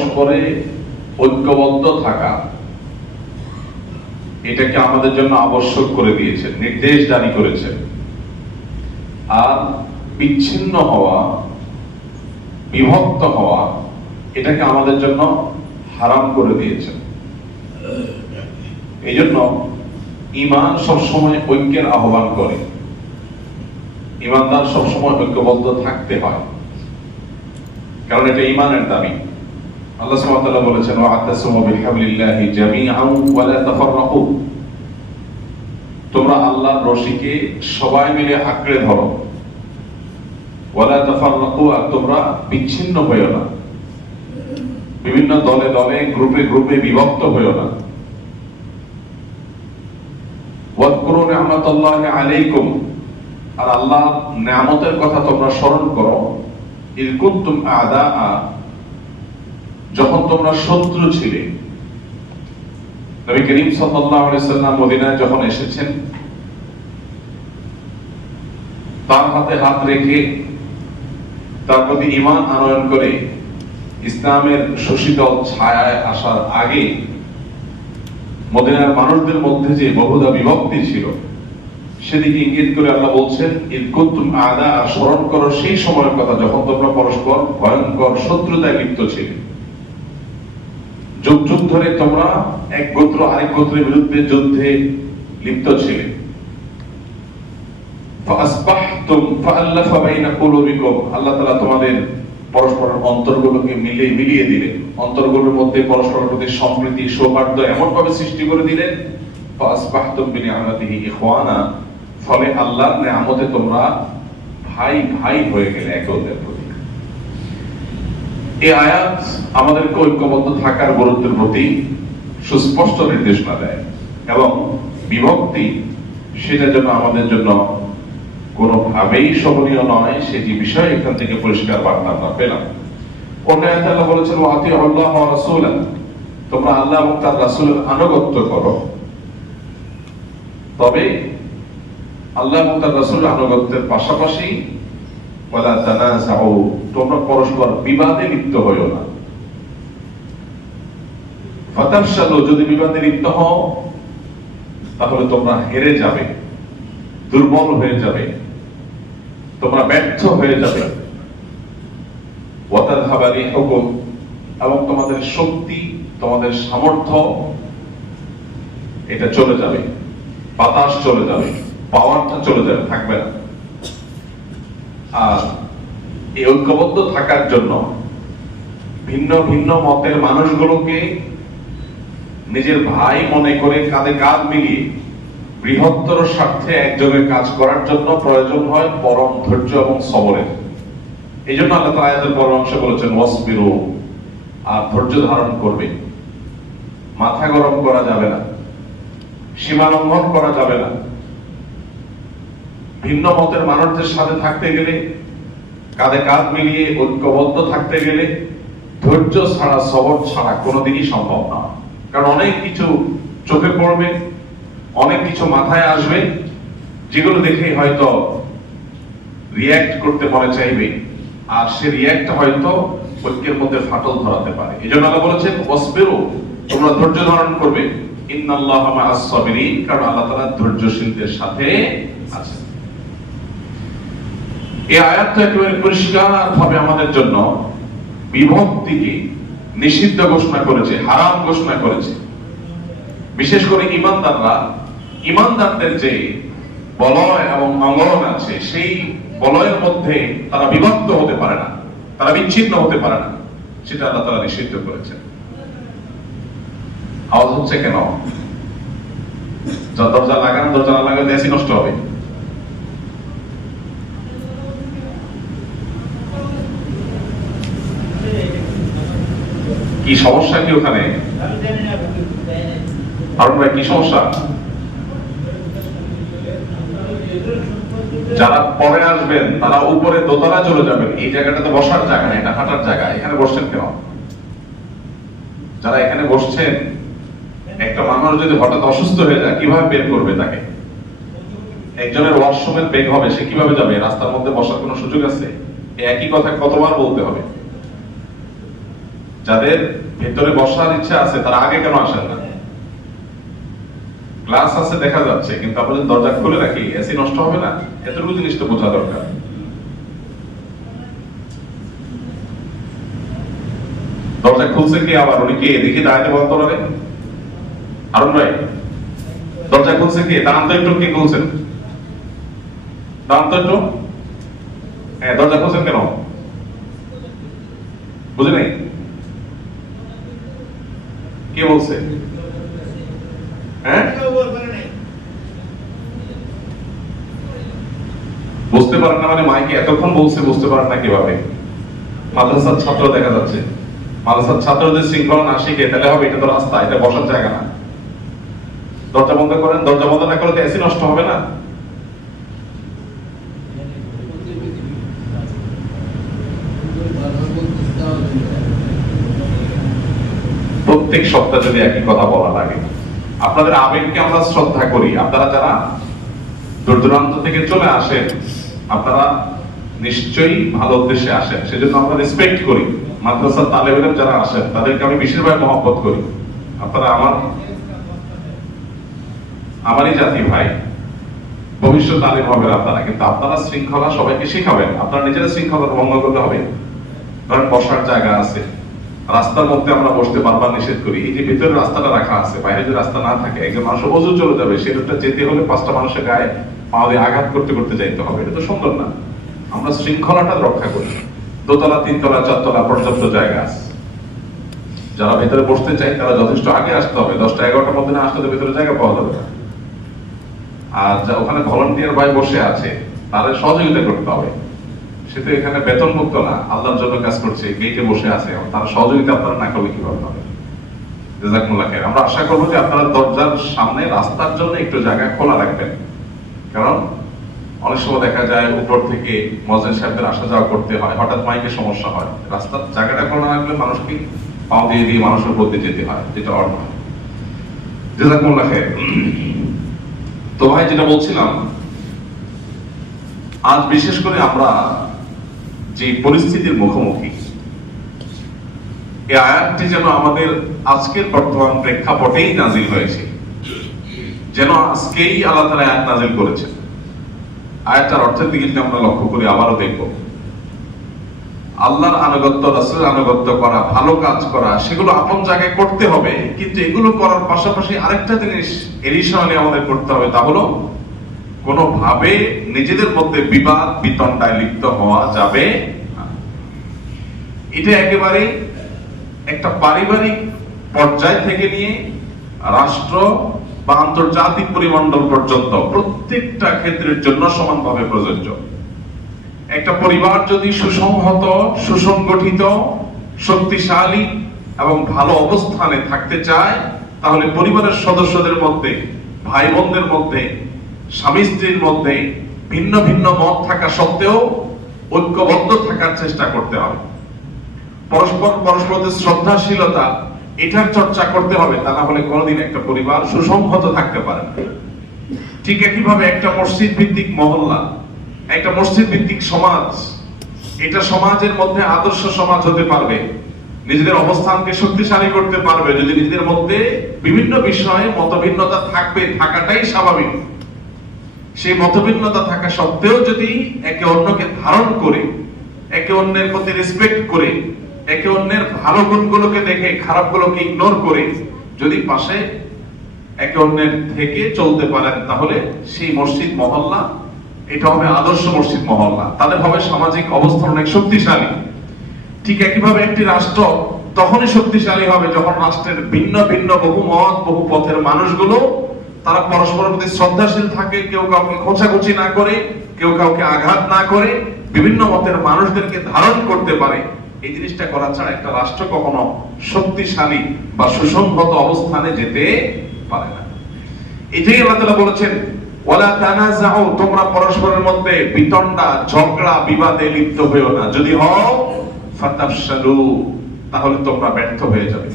পরস্পরে ঐক্যবদ্ধ থাকা এটাকে আমাদের জন্য আবশ্যক করে দিয়েছেন, নির্দেশ জারি করেছেন। আর বিচ্ছিন্ন হওয়া, বিভক্ত হওয়া এটাকে আমাদের জন্য হারাম করে দিয়েছেন। এই জন্য ঈমান সবসময় ঐক্যের আহ্বান করে। ঈমানদার সবসময় ঐক্যবদ্ধ থাকতে হয়, কারণ এটা ঈমানের দাবি। আল্লাহ সুবহানাহু ওয়া তাআলা বলেছেন, ওয়া'তাসিমু বিহাবলিল্লাহি জামিআন ওয়া লা তাফাররাকু। তোমরা আল্লাহর রশিকে সবাই মিলে আঁকড়ে ধরো, ওয়া লা তাফাররাকু, আর তোমরা বিচ্ছিন্ন হয়ো না, বিভিন্ন দলে দলে, গ্রুপে গ্রুপে বিভক্ত হয়ো না। ওয়াযকুরু নি'মাতাল্লাহি আলাইকুম, আর আল্লাহর নিয়ামতের কথা তোমরা স্মরণ করো। ইয কুনতুম আ'দাআ, যখন তোমরা শত্রু ছিলে। নবী করিম সাল্লাল্লাহু আলাইহি ওয়াসাল্লাম মদিনায় যখন এসেছেন, তার হাতে হাত রেখে তার প্রতি ঈমান আনয়ন করে ইসলামের সুশীতল ছায়ায় আসার আগে মদিনার মানুষদের মধ্যে যে বহুধা বিভক্তি ছিল সেদিকে ইঙ্গিত করে আল্লাহ বলছেন, ইয কুনতুম আ'দা, আর স্মরণ করো সেই সময়ের কথা যখন তোমরা পরস্পর ভয়ঙ্কর শত্রুতায় লিপ্ত ছিলে। যুগ যুগ ধরে তোমরা এক গোত্র আরেক গোত্রের বিরুদ্ধে যুদ্ধে লিপ্ত ছিলে। ফাসবাহতুম ফাআল্লাফা বাইনা কুলুবিকুম, আল্লাহ তাআলা তোমাদের পরস্পরের অন্তরগুলোকে মিলিয়ে দিলেন, অন্তরগুলোর মধ্যে পরস্পরের প্রতি সম্প্রীতি, সৌহার্দ্য এমন ভাবে সৃষ্টি করে দিলেন। ফাসবাহতুম বিনিআমাতিহি ইখওয়ানা, ফলে আল্লাহর নিয়ামতে তোমরা ভাই ভাই হয়ে গেলে একে অপরের প্রতি। এই আয়াত আমাদেরকে ঐক্যবদ্ধ থাকার গুরুত্বের প্রতি সুস্পষ্ট নির্দেশনা দেয়, এবং বিভক্তি সেটা যেন আমাদের জন্য কোনোভাবেই শোভনীয় নয়, সেটি বিষয়ে এখান থেকে পরিষ্কার বার্তা আমরা পেলাম। অন্য আয়াতে আল্লাহ বলেছেন, ওয়াতিউ আল্লাহ ওয়া রাসূলা, তোমরা আল্লাহ এবং তার রাসূলের আনুগত্য করো। তবে আল্লাহ এবং তার রাসূলের আনুগত্যের পাশাপাশি ওয়ালা তানাযাউ, তোমরা পরস্পর বিবাদে লিপ্ত হইও না। ফাতাফশালু, যদি বিবাদে লিপ্ত হও তাহলে তোমরা হেরে যাবে, দুর্বল হয়ে যাবে, তোমরা ব্যর্থ হয়ে যাবে। ওয়া তাযহাবা রিহুকুম, এবং তোমাদের শক্তি, তোমাদের সামর্থ্য এটা চলে যাবে, বাতাস চলে যাবে, পাওয়ারটা চলে যাবে, থাকবে না। আর এই ঐক্যবদ্ধ থাকার জন্য ভিন্ন ভিন্ন মতের মানুষগুলোকে নিজের ভাই মনে করে কাঁধে কাঁধ মিলিয়ে বৃহত্তর স্বার্থে একযোগে কাজ করার জন্য প্রয়োজন হয় পরম ধৈর্য এবং সবরের। এই জন্য আল্লাহ তাআলা আয়াতের পরের অংশে বলেছেন, ওয়াসবিরু, আর ধৈর্য ধারণ করবে। মাথা গরম করা যাবে না, সীমা লঙ্ঘন করা যাবে না। ভিন্ন মতের মানুষদের সাথে থাকতে গেলে, কাঁধে কাঁধ মিলিয়ে ঐক্যবদ্ধ থাকতে গেলে ধৈর্য ছাড়া, সবর ছাড়া কোনোদিনই সম্ভব না। কারণ অনেক কিছু চোখে পড়বে, অনেক কিছু মাথায় আসবে, যেগুলো দেখে হয়তো রিয়্যাক্ট করতে মনে চাইবে, আর সে রিয়্যাক্ট হয়তো ঐক্যের মধ্যে ফাটল ধরাতে পারে। এই জন্য আল্লাহ বলেছেন, ওয়াসবিরু, তোমরা ধৈর্য ধারণ করবে। ইন্নাল্লাহা মা'আস সাবিরিন, কারণ আল্লাহ তাআলা ধৈর্যশীলদের সাথে আছেন। এই আয়াতটা একেবারে পরিষ্কার ভাবে আমাদের জন্য বিভক্তিকে নিষিদ্ধ ঘোষণা করেছে, হারাম ঘোষণা করেছে। বিশেষ করে ইমানদারদের যে বলয় এবং অঙ্গন আছে, সেই বলয়ের মধ্যে তারা বিভক্ত হতে পারে না, তারা বিচ্ছিন্ন হতে পারে না, সেটা আল্লাহ তাআলা নিষিদ্ধ করেছেন। আওয়াজ হচ্ছে কেন? দরজা লাগানো, দরজা না লাগালে এসি নষ্ট হবে। কি সমস্যা কি ওখানে? আর ভাই কি সমস্যা? যারা পরে আসবেন তারা উপরে দোতলা চলে যাবেন। এই জায়গাটাতে বসার জায়গা না, এটা হাঁটার জায়গা। এখানে বসছেন কেন? যারা এখানে বসছেন, একটা মানুষ যদি হঠাৎ অসুস্থ হয়ে যায় কিভাবে বের করবে তাকে? একজনের ওয়াশরুমের বেগ হবে, সে কিভাবে যাবে? রাস্তার মধ্যে বসার কোনো সুযোগ আছে? একই কথা কতবার বলতে হবে? যাদের ভেতরে বসার ইচ্ছা আছে তারা আগে কেন আসেন না? গ্লাস আছে দেখা যাচ্ছে, কিন্তু আমরা যদি দরজা খুলে রাখি এসি নষ্ট হবে না? এতটুকু জিনিসটা বোঝা দরকার। দরজা খুলছে কি আবার উনি কে দেখি দাঁড়াতে বলতে পারে? আরুন ভাই, দরজা খুলছে কি? দাঁড়ান তো একটু, কে খুলছেন? দাঁড়ান তো একটু। হ্যাঁ, দরজা খুলছেন কেন? বুঝে নাই? কে বলছে? হ্যাঁ, বুঝতে পারেন না মানে মাইকে এতক্ষণ বলছে, বুঝতে পারেন না কিভাবে? মাদ্রাসার ছাত্র দেখা যাচ্ছে, মাদ্রাসার ছাত্রদের শৃঙ্খলা না শিখে তাহলে হবে এটা তো রাস্তা, এটা বসার জায়গা না। দরজা বন্ধ করেন, দরজা বন্ধ না করলে এসি নষ্ট হবে না? প্রত্যেক সপ্তাহে যদি একই কথা বলা লাগে। আপনাদের আবেগকে আমরা শ্রদ্ধা করি। আপনারা যারা দূর দূরান্ত থেকে চলে আসেন, আপনারা নিশ্চয়ই ভালো উদ্দেশ্যে আসেন, সেজন্য আমরা রেসপেক্ট করি। মাদ্রাসার তালেব ইলম যারা আসেন তাদেরকে আমি বিশেষভাবে মহব্বত করি। আপনারা আমারই জাতি ভাই, ভবিষ্যৎ আলেম হবেন আপনারা, কিন্তু আপনারা শৃঙ্খলা সবাইকে শেখাবেন। আপনারা নিজেরা শৃঙ্খলা ভঙ্গ করলে হবে। ধরেন বসার জায়গা আছে, রাস্তার মধ্যে আমরা বসতে বারবার নিষেধ করি। এই যে ভিতরে রাস্তাটা রাখা আছে, বাইরে যদি রাস্তা না থাকে, একজন মানুষ অবজু চলে যাবে, সেটা যেতে হলে 5টা মানুষের গায়ে পা দিয়ে আঘাত করতে করতে যাইতে হবে, এটা তো সুন্দর না। আমরা শৃঙ্খলাটা রক্ষা করি। দোতলা, 3তলা, 4তলা পর্যাপ্ত জায়গা আছে। যারা ভেতরে বসতে চায় তারা যথেষ্ট আগে আসতে হবে। 10টা 11টার মধ্যে না আসলে ভেতরে জায়গা পাওয়া যাবে না। আর যা ওখানে ভলান্টিয়ার ভাই বসে আছে, তাদের সহযোগিতা করতে হবে। সে তো এখানে বেতন মুক্ত না, আল্লাহর জন্য কাজ করছে, গেটে বসে আছে, তার সহযোগিতা আপনারা না করলে কিভাবে হবে? জাযাকুমুল্লাহ খাইর। আমরা আশা করবো যে আপনারা দরজার সামনে রাস্তার জন্য একটু জায়গা খোলা রাখবেন, কারণ অনেক সময় দেখা যায় উপর থেকে মুয়াজ্জিন সাহেবদের আসা যাওয়া করতে হয়, হঠাৎ মাইকের সমস্যা হয়। রাস্তার জায়গাটা খোলা রাখলে মানুষকে পাও দিয়ে দিয়ে মানুষের উপর দিয়ে যেতে হয়, যেটা অন্যায়। জাযাকুমুল্লাহ খাইর। তো ভাই, যেটা বলছিলাম, আজ বিশেষ করে আমরা যে পরিস্থিতির মুখোমুখি, এই আয়াতটি যেন আমাদের আজকের বর্তমান প্রেক্ষাপটেই নাজিল হয়েছে, যেন আজকেই আল্লাহ তাআলা আয়াত নাজিল করেছেন। আয়াতটার অর্থের দিকে যদি আমরা লক্ষ্য করি, আবারও দেখব আল্লাহর আনুগত্য, রাসূলের আনুগত্য করা, ভালো কাজ করা, সেগুলো আপন জায়গায় করতে হবে, কিন্তু এগুলো করার পাশাপাশি আরেকটা জিনিস এডিশনালি আমাদের করতে হবে, তা হলো কোনোভাবে নিজেদের মধ্যে বিবাদ বিতণ্ডায় লিপ্ত হওয়া যাবে না। এটা একেবারে একটা পারিবারিক পর্যায় থেকে নিয়ে রাষ্ট্র বা আন্তর্জাতিক পরিমণ্ডল পর্যন্ত প্রত্যেকটা ক্ষেত্রের জন্য সমানভাবে প্রযোজ্য। একটা পরিবার যদি সুসংহত, সুসংগঠিত, শক্তিশালী এবং ভালো অবস্থানে থাকতে চায়, তাহলে পরিবারের সদস্যদের মধ্যে, ভাই বোনদের মধ্যে, স্বামী স্ত্রীর মধ্যে ভিন্ন ভিন্ন মত থাকা সত্ত্বেও ঐক্যবদ্ধ থাকার চেষ্টা করতে হবে। পরস্পরের শ্রদ্ধাশীলতা, এটার চর্চা করতে হবে, তা না হলে কোনোদিন একটা পরিবার সুসংহত থাকতে পারে না। ঠিক একইভাবে একটা মসজিদ ভিত্তিক মহল্লা, একটা মসজিদ ভিত্তিক সমাজ, এটা সমাজের মধ্যে আদর্শ সমাজ হতে পারবে, নিজেদের অবস্থানকে শক্তিশালী করতে পারবে যদি নিজেদের মধ্যে বিভিন্ন বিষয়ে মতভিন্নতা থাকবে, থাকাটাই স্বাভাবিক। সেই মতভিন্নতা থাকা সত্ত্বেও যদি একে অন্যকে ধারণ করে, একে অন্যের প্রতি রেসপেক্ট করে, একে অন্যের ভালো গুণগুলোকে দেখে খারাপগুলোকে ইগনোর করে যদি পাশে একে অন্যের থেকে চলতে পারেন, তাহলে সেই মসজিদ মহল্লা, এটা হবে আদর্শ মসজিদ মহল্লা। তাদের হবে সামাজিক অবস্থান অনেক শক্তিশালী। ঠিক একইভাবে একটি রাষ্ট্র তখনই শক্তিশালী হবে যখন রাষ্ট্রের ভিন্ন ভিন্ন বহু মত, বহু পথের মানুষগুলো তারা পরস্পরের প্রতি শ্রদ্ধাশীল থাকে, কেউ কাউকে খোঁচাখুচি না করে, কেউ কাউকে আঘাত না করে, বিভিন্ন মতের মানুষদেরকে ধারণ করতে পারে। এই জিনিসটা করা ছাড়া একটা রাষ্ট্র কখনো শক্তিশালী বা সুসংহত অবস্থানে যেতে পারে না। এটাই আল্লাহ তাআলা বলেছেন, ওয়ালা তানাজাউ, তোমরা পরস্পরের মধ্যে বিতণ্ডা, ঝগড়া, বিবাদে লিপ্ত হইও না। যদি হও ফাতাফশালু, তাহলে তোমরা ব্যর্থ হয়ে যাবে,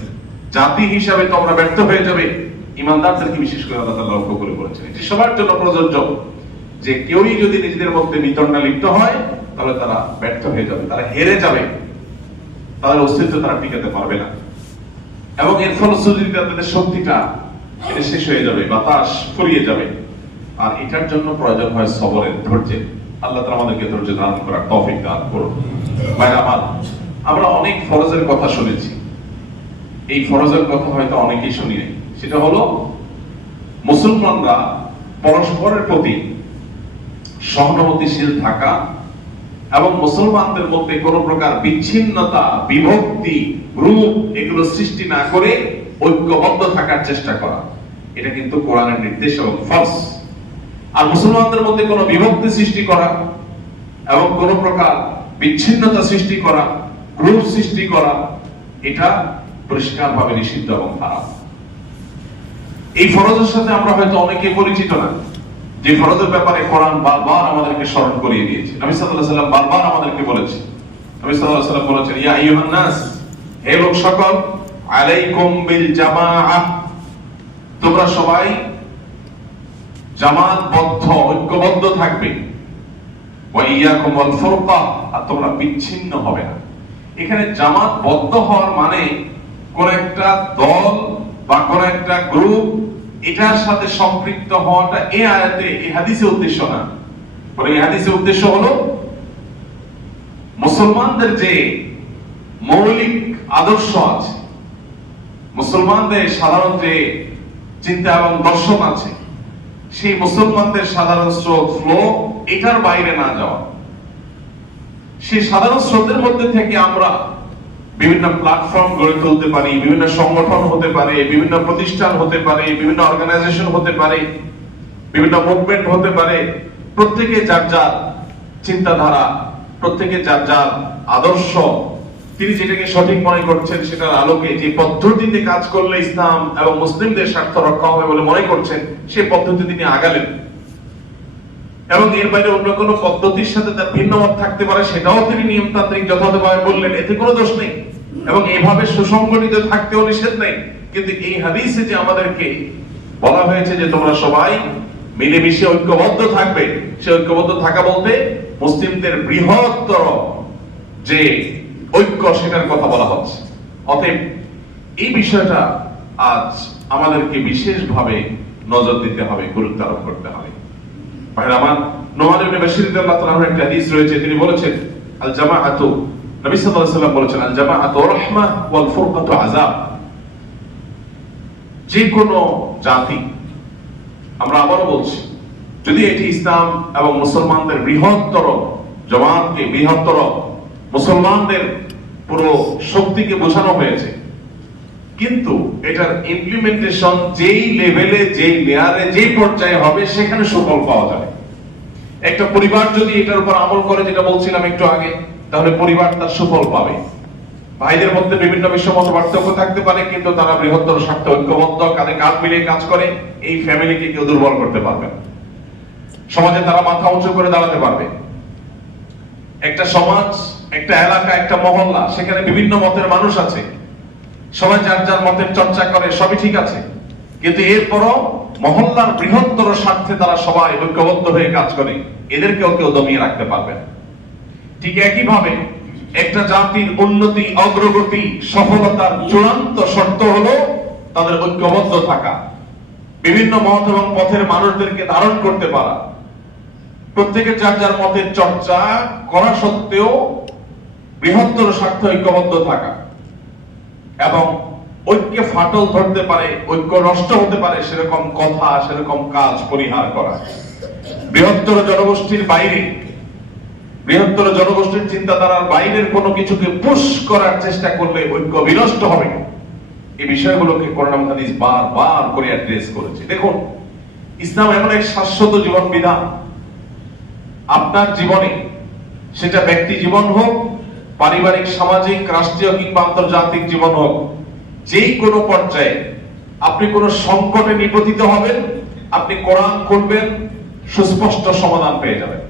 জাতি হিসাবে তোমরা ব্যর্থ হয়ে যাবে। ইমানদারদেরকে বিশেষ করে আল্লাহ তাআলা লক্ষ্য করে বলেছেন, এটি সবার জন্য প্রযোজ্য, যে কেউই যদি নিজেদের মধ্যে বিতণ্ডা লিপ্ত হয় তাহলে তারা ব্যর্থ হয়ে যাবে, তারা হেরে যাবে। তাদের অস্তিত্ব তারা টিকাতে পারবে না, এবং এর ফলশ্রুতিতে তাদের শক্তিটা এটা শেষ হয়ে যাবে, বাতাস ফুরিয়ে যাবে। আর এটার জন্য প্রয়োজন হয় সবরের, ধৈর্যের। আল্লাহ তাআলা আমাদেরকে ধৈর্য দান করার তৌফিক দান করুন। ভাইরা আমার, আমরা অনেক ফরজের কথা শুনেছি, এই ফরজের কথা হয়তো অনেকেই শুনি নাই। সেটা হলো মুসলমানরা পরস্পরের প্রতি সহানুভূতিশীল থাকা এবং মুসলমানদের মধ্যে কোনো প্রকার বিচ্ছিন্নতা, বিভক্তি, গ্রুপ এগুলো সৃষ্টি না করে ঐক্যবদ্ধ থাকার চেষ্টা করা, এটা কিন্তু কোরআনের নির্দেশ এবং ফরজ। আর মুসলমানদের মধ্যে কোনো বিভক্তি সৃষ্টি করা এবং কোনো প্রকার বিচ্ছিন্নতা সৃষ্টি করা, গ্রুপ সৃষ্টি করা, এটা পরিষ্কারভাবে নিষিদ্ধ এবং হারাম। এই ফরজের সাথে আমরা হয়তো অনেকে পরিচিত না, যে ফরজের ব্যাপারে কোরআন বারবার আমাদেরকে স্মরণ করিয়ে দিয়েছে। নবী সাল্লাল্লাহু আলাইহি ওয়াসাল্লাম বারবার আমাদেরকে বলেছে। নবী সাল্লাল্লাহু আলাইহি ওয়াসাল্লাম বলেছেন, ইয়া আইয়ুহান নাস, হে লোক সকল, আলাইকুম বিল জামাআহ, তোমরা সবাই জামাতবদ্ধ, ঐক্যবদ্ধ থাকবে। ওয়া ইয়াকুম ওয়াল ফুরকা, আর তোমরা বিচ্ছিন্ন হবে না। এখানে জামাতবদ্ধ হওয়ার মানে কোন একটা দল বা কোন একটা গ্রুপ এটার সাথে সম্পৃক্ত হওয়াটা এই আয়াতে, এই হাদিসের উদ্দেশ্য না। বলে এই হাদিসের উদ্দেশ্য হলো মুসলমানদের যে মৌলিক আদর্শ আছে, মুসলমানদের সাধারণ যে চিন্তা এবং দর্শন আছে, সেই মুসলমানদের সাধারণ স্রোত, ফ্লো, এটার বাইরে না যাওয়া। সেই সাধারণ স্রোতের মধ্যে থেকে আমরা বিভিন্ন প্ল্যাটফর্ম গড়ে তুলতে পারি, বিভিন্ন সংগঠন হতে পারে, বিভিন্ন প্রতিষ্ঠান হতে পারে, বিভিন্ন অর্গানাইজেশন হতে পারে, বিভিন্ন মুভমেন্ট হতে পারে। প্রত্যেকে যার যার চিন্তাধারা, প্রত্যেকে যার যার আদর্শ, তিনি যেটাকে সঠিক মনে করছেন সেটার আলোকে যে পদ্ধতিতে কাজ করলে ইসলাম এবং মুসলিমদের স্বার্থ রক্ষা হবে বলে মনে করছেন, সেই পদ্ধতি তিনি আগালেন। এবং এর বাইরে অন্য কোনো পদ্ধতির সাথে তার ভিন্ন মত থাকতে পারে, সেটাও তিনি নিয়মতান্ত্রিক যথাযথভাবে বললেন, এতে কোনো দোষ নেই। এবং এইভাবে সুসংগঠিত থাকতেও নিষেধ নেই। কিন্তু এই হাদিসে যে আমাদেরকে বলা হয়েছে যে তোমরা সবাই মিলেমিশে ঐক্যবদ্ধ থাকবে, সে ঐক্যবদ্ধ থাকা বলতে মুসলিমদের বৃহত্তর যে ঐক্য, সেটার কথা বলা হচ্ছে। অতএব এই বিষয়টা আজ আমাদেরকে বিশেষভাবে নজর দিতে হবে, গুরুত্ব আরোপ করতে হবে। ভাইরা আমার, নোমান ইবনে বাশির রাদিয়াল্লাহু তাআলা আনহু একটা হাদিস রয়েছে, তিনি বলেছেন আল জামাআতু, নবী সাল্লাল্লাহু আলাইহি ওয়াসাল্লাম বলেছেন আল জামাআতু রাহমাহ ওয়াল ফুরকাতু আযাব। যে কোনো জাতি, আমরা আবারও বলছি, যদি এটি ইসলাম এবং মুসলমানদের বৃহত্তর জামাতকে, বৃহত্তর মুসলমানদের পুরো শক্তিকে বোঝানো হয়েছে, কিন্তু এটার ইমপ্লিমেন্টেশন যেই লেভেলে, যেই লেয়ারে, যেই পর্যায়ে হবে, সেখানে সুফল পাওয়া যাবে। একটা পরিবার যদি এটার উপর আমল করে, যেটা বলছিলাম একটু আগে, তাহলে পরিবার তার সুফল পাবে। ভাইদের মধ্যে বিভিন্ন বিষয় মত পার্থক্য থাকতে পারে, কিন্তু তারা বৃহত্তর স্বার্থে ঐক্যবদ্ধ, কাঁধে কাঁধ মিলিয়ে কাজ করে, এই ফ্যামিলিকে কেউ দুর্বল করতে পারবে না। সমাজে তারা মাথা উঁচু করে দাঁড়াতে পারবে। একটা সমাজ, একটা এলাকা, একটা মহল্লা, সেখানে বিভিন্ন মতের মানুষ আছে, সবাই যার যার মতের চর্চা করে, সবই ঠিক আছে, কিন্তু এরপরও মহল্লার বৃহত্তর স্বার্থে তারা সবাই ঐক্যবদ্ধ হয়ে কাজ করে, এদেরকেও কেউ দমিয়ে রাখতে পারবে না। ঠিক একইভাবে একটা জাতির উন্নতি, অগ্রগতি, সফলতার চূড়ান্ত শর্ত হলো তাদের ঐক্যবদ্ধ থাকা, বিভিন্ন মত এবং পথের মানুষদেরকে ধারণ করতে পারা, প্রত্যেকে যার যার মতের চর্চা করা সত্ত্বেও বৃহত্তর স্বার্থে ঐক্যবদ্ধ থাকা, এবং ঐক্যে ফাটল ধরতে পারে, ঐক্য নষ্ট হতে পারে সেরকম কথা, সেরকম কাজ পরিহার করা। বৃহত্তর জনগোষ্ঠীর বাইরে, বৃহত্তর জনগোষ্ঠীর চিন্তাধারার বাইরের কোনো কিছুকে পুশ করার চেষ্টা করলে ঐক্য বিনষ্ট হবে। এই বিষয়গুলোকে কোরআন হাদিস বারবার করে অ্যাড্রেস করেছে। দেখুন, ইসলাম এমন এক শাশ্বত জীবন বিধান, আপনার জীবনে, সেটা ব্যক্তি জীবন হোক, পারিবারিক, সামাজিক, রাষ্ট্রীয় কিংবা আন্তর্জাতিক জীবন হোক, যেই কোনো পর্যায়ে আপনি কোনো সংকটে নিপতিত হবেন, আপনি কোরআন খুলবেন, সুস্পষ্ট সমাধান পেয়ে যাবেন।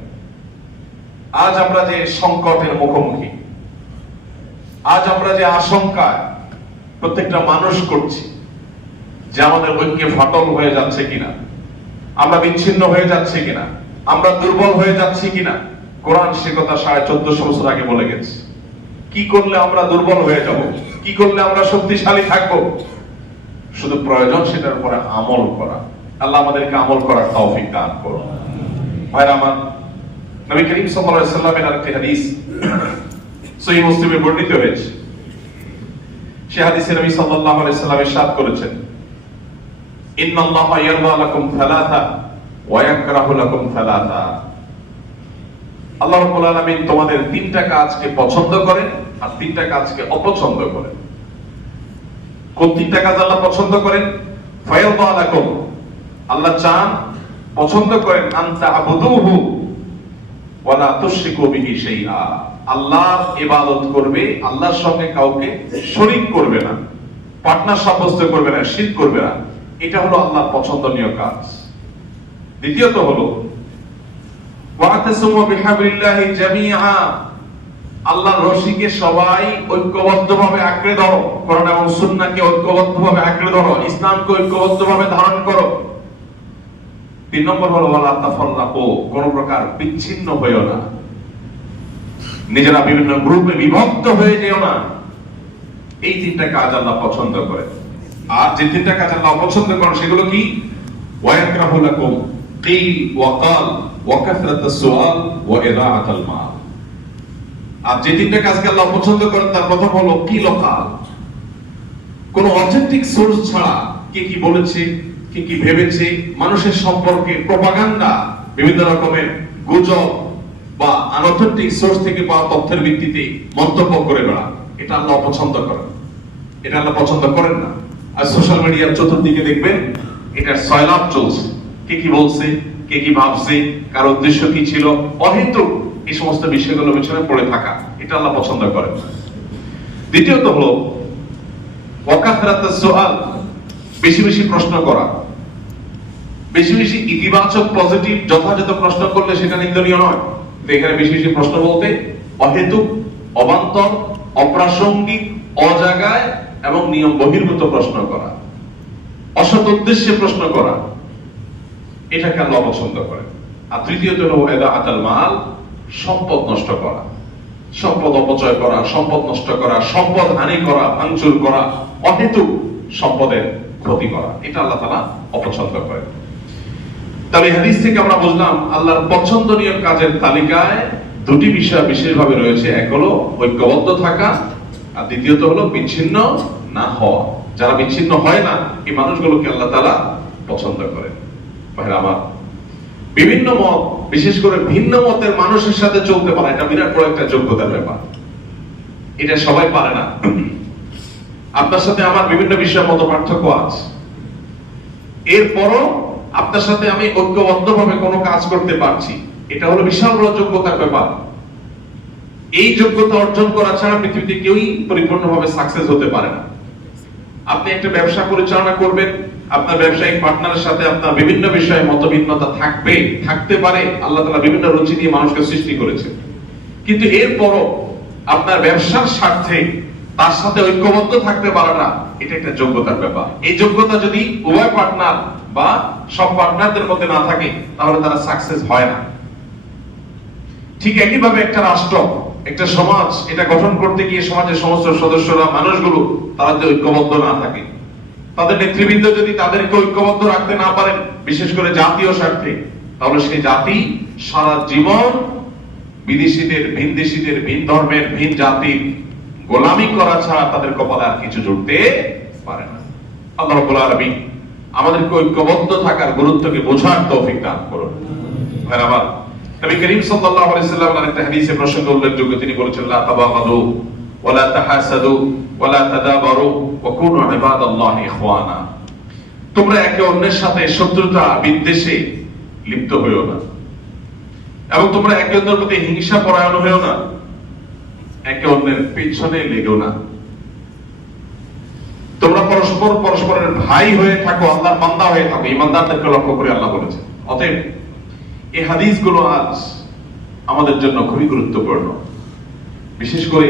আজ আমরা যে সংকটের মুখোমুখি, আজ আমরা যে আশঙ্কায় প্রত্যেকটা মানুষ করছি যে আমাদের ঐক্যে ফাটল হয়ে যাচ্ছে কিনা, আমরা বিচ্ছিন্ন হয়ে যাচ্ছে কিনা, আমরা দুর্বল হয়ে যাচ্ছি কিনা, কোরআন সে কথা 1450 বছর আগে বলে গেছে। কি করলে আমরা দুর্বল হয়ে যাব, কি করলে আমরা শক্তিশালী থাকব। শুধু প্রয়োজন সেটার উপরে আমল করা। আল্লাহ আমাদেরকে আমল করার তৌফিক দান করুন। ভাইরা আমার, নবী করিম সাল্লাল্লাহু আলাইহি ওয়াসাল্লামের আরেকটি হাদিস সহিহ মুসলিমে বর্ণিত হয়েছে। সে হাদিসে নবী সাল্লাল্লাহু আলাইহি ওয়াসাল্লাম ইরশাদ করেছেন, ইন্নাল্লাহা ইয়ারদা লাকুম সালাসা ওয়া ইয়াকরাহু লাকুম সালাসা। আল্লাহ রাব্বুল আলামিন তোমাদের তিনটা কাজকে পছন্দ করেন আর তিনটা কাজকে অপছন্দ করেন। কোন তিনটা কাজ আল্লাহ পছন্দ করেন? ফায়ারদা লাকুম, আল্লাহ চান, পছন্দ করেন, আনতা আবুদুহু ওয়া লা তুশরিকু বিহি শাইআ, আল্লাহর ইবাদত করবে, আল্লাহর সঙ্গে কাউকে শরীক করবে না, পার্টনার সাব্যস্ত করবে না, শিরক করবে না। এটা হলো আল্লাহর পছন্দনীয় কাজ। দ্বিতীয়ত হলো ওয়াতাসিমু বিহাবলিল্লাহি জামিআ, আল্লাহর রশিকে সবাই ঐক্যবদ্ধভাবে আঁকড়ে ধরো, কোরআন এবং সুন্নাহকে ঐক্যবদ্ধভাবে আঁকড়ে ধরো, ইসলামকে ঐক্যবদ্ধভাবে ধারণ করো। তিন নম্বর হলো ওয়ালা তাফাররাকু, কোন প্রকার বিচ্ছিন্ন হইও না, নিজেরা বিভিন্ন গ্রুপে বিভক্ত হয়ে যেও না। এই তিনটা কাজ আল্লাহ পছন্দ করেন। আর যে তিনটা কাজ আল্লাহ অপছন্দ করেন সেগুলো কি? ওয়ায়াকরাহু লাকুম কিল ওয়া কাল ওয়া কাসরাতাস সুআল ওয়া ইদাআতাল মাল। আর যে তিনটা কাজকে আল্লাহ পছন্দ করেন তার প্রথম হলো কিল ওয়া কাল, কোন অথেন্টিক সোর্স ছাড়া কে কি বলেছে, কে কি ভেবেছে, মানুষের সম্পর্কে প্রপাগান্ডা, বিভিন্ন রকমের গুজব বা আনঅথেন্টিক সোর্স থেকে পাওয়া তথ্যের ভিত্তিতে মন্তব্য করে বেড়া, এটা আল্লাহ পছন্দ করেন, এটা আল্লাহ পছন্দ করেন না। আর সোশ্যাল মিডিয়ার চতুর্দিকে দেখবেন এটার সয়লাভ চলছে, কে কি বলছে, কে কি ভাবছে, কার উদ্দেশ্য কি ছিল, অহেতুক এই সমস্ত বিষয়গুলোর পিছনে পড়ে থাকা, এটা আল্লাহ পছন্দ করেন না। দ্বিতীয়ত হলো ওয়াকাসরাতাস সুআল, বেশি বেশি প্রশ্ন করা, বেশি বেশি ইতিবাচক পজিটিভ যথাযথ প্রশ্ন করলে সেটা নিন্দনীয় নয়। এখানে বেশি বেশি প্রশ্ন বলতে অহেতুক, অবান্তর, অপ্রাসঙ্গিক, অজাগায় এবং নিয়ম বহির্ভূত প্রশ্ন করা, অসৎ উদ্দেশ্যে প্রশ্ন করা, এটাকে আল্লাহ পছন্দ করেন। আর তৃতীয়ত হলো ইদাআতাল মাল, সম্পদ নষ্ট করা, সম্পদ অপচয় করা, সম্পদ নষ্ট করা, সম্পদ হানি করা, ভাঙচুর করা, অহেতুক সম্পদের ক্ষতি করা, এটা আল্লাহ তাআলা অপছন্দ করেন। তাহলে হাদিস থেকে আমরা বুঝলাম আল্লাহর পছন্দনীয় কাজের তালিকায় দুটি বিষয় বিশেষভাবে রয়েছে। এক হলো ঐক্যবদ্ধ থাকা, আর দ্বিতীয়ত হলো বিচ্ছিন্ন না হওয়া। যারা বিচ্ছিন্ন হয় না, এই মানুষগুলোকে আল্লাহ তাআলা পছন্দ করেন। ভাইরা আমার, বিভিন্ন মত, বিশেষ করে ভিন্ন মতের মানুষের সাথে চলতে পারা, এটা বিরাট বড় একটা যোগ্যতার ব্যাপার। এটা সবাই পারে না। আপনার সাথে আমার বিভিন্ন বিষয়ে মত পার্থক্য আছে, এরপরও আপনার সাথে আমি ঐক্যবদ্ধভাবে কোনো কাজ করতে পারছি, এটা হলো বিশাল বড় যোগ্যতার ব্যাপার। এই যোগ্যতা অর্জন করা ছাড়া পৃথিবীতে কেউই পরিপূর্ণভাবে সাকসেস হতে পারে না। আপনি একটা ব্যবসা পরিচালনা করবেন, আপনার ব্যবসায়িক পার্টনারের সাথে আপনার বিভিন্ন বিষয়ে মতভিন্নতা থাকতে পারে। আল্লাহ তাআলা বিভিন্ন রুচি দিয়ে মানুষকে সৃষ্টি করেছেন, কিন্তু এরপরও আপনার ব্যবসার স্বার্থে তার সাথে ঐক্যবদ্ধ থাকতে পারাটা, এটা একটা যোগ্যতার ব্যাপার। এই যোগ্যতা যদি উভয় পার্টনার বা সব পার্টনারদের মধ্যে না থাকে, তাহলে তারা সাকসেস হয় না। ঠিক একইভাবে একটা রাষ্ট্র, একটা সমাজ, এটা গঠন করতে গিয়ে সমাজের সমস্ত সদস্যরা, মানুষগুলো, তারা যদি ঐক্যবদ্ধ না থাকে, তাদের নেতৃবৃন্দ যদি তাদেরকে ঐক্যবদ্ধ রাখতে না পারেন, বিশেষ করে জাতীয় স্বার্থে, তাহলে সেই জাতি সারা জীবন বিদেশিদের, ভিনদেশিদের, ভিন ধর্মের, ভিন জাতির গোলামি করা ছাড়া তাদের কপালে আর কিছু জুটতে পারে না। আল্লাহ রাব্বুল আলামিন আমাদেরকে ঐক্যবদ্ধ থাকার গুরুত্বকে বোঝার তৌফিক দান করুন। ভাইরা আমার, নবী করিম সাল্লাল্লাহু আলাইহি ওয়াসাল্লাম একটা হাদিসে প্রসঙ্গ উল্লেখযোগ্য, তিনি বলেছেন লা তাবাগাদু ওয়া লা তাহাসাদু ওয়া লা তাদাবারু ওয়া কুনু ইবাদাল্লাহি ইখওয়ানা। তোমরা একে অন্যের সাথে শত্রুতা, বিদ্বেষে লিপ্ত হইও না, এবং তোমরা একে অন্যের প্রতি হিংসা পরায়ণ হইও না, একে অন্যের পেছনে লেগেও না। তোমরা পরস্পরের ভাই হয়ে থাকো, আল্লাহর বান্দা হয়ে থাকো, ঈমানদারদেরকে লক্ষ্য করে আল্লাহ বলেছেন। অতএব এই হাদিসগুলো আজ আমাদের জন্য খুবই গুরুত্বপূর্ণ। বিশেষ করে